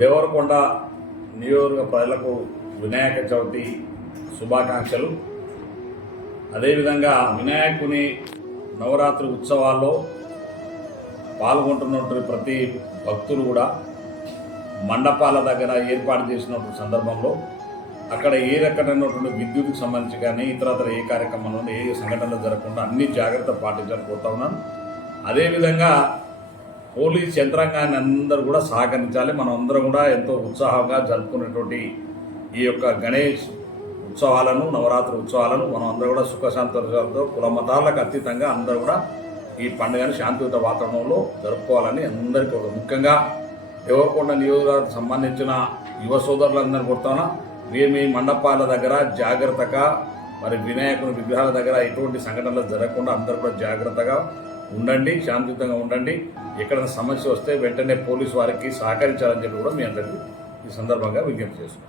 దేవరకొండ నియోజక ప్రజలకు వినాయక చవితి శుభాకాంక్షలు. అదేవిధంగా వినాయకుని నవరాత్రి ఉత్సవాల్లో పాల్గొంటున్నటువంటి ప్రతి భక్తులు కూడా మండపాల దగ్గర ఏర్పాటు చేసినటువంటి సందర్భంలో అక్కడ ఏ రకమైనటువంటి విద్యుత్కు సంబంధించి కానీ ఇతరత్ర ఏ కార్యక్రమంలో ఏ సంఘటనలు జరగకుండా అన్ని జాగ్రత్త పాటించాలని కోరుతా ఉన్నాను. అదేవిధంగా పోలీస్ యంత్రాంగాన్ని అందరూ కూడా సహకరించాలి. మనం అందరం కూడా ఎంతో ఉత్సాహంగా జరుపుకునేటువంటి ఈ యొక్క గణేష్ ఉత్సవాలను, నవరాత్రి ఉత్సవాలను మనం అందరూ కూడా సుఖశాంతులతో కుల మతాలకు అతీతంగా అందరూ కూడా ఈ పండుగను శాంతియుత వాతావరణంలో జరుపుకోవాలని అందరికీ ముఖ్యంగా దేవరకొండ నియోజకవర్గానికి సంబంధించిన యువ సోదరులందరూ కొడుతున్నా, మీరు మీ మండపాల దగ్గర జాగ్రత్తగా మరి వినాయకుని విగ్రహాల దగ్గర ఎటువంటి సంఘటనలు జరగకుండా అందరూ కూడా జాగ్రత్తగా ఉండండి, శాంతియుతంగా ఉండండి. ఎక్కడైనా సమస్య వస్తే వెంటనే పోలీసు వారికి సహకరించాలని చెప్పి కూడా మీ అందరికీ ఈ సందర్భంగా విజ్ఞప్తి చేస్తున్నాం.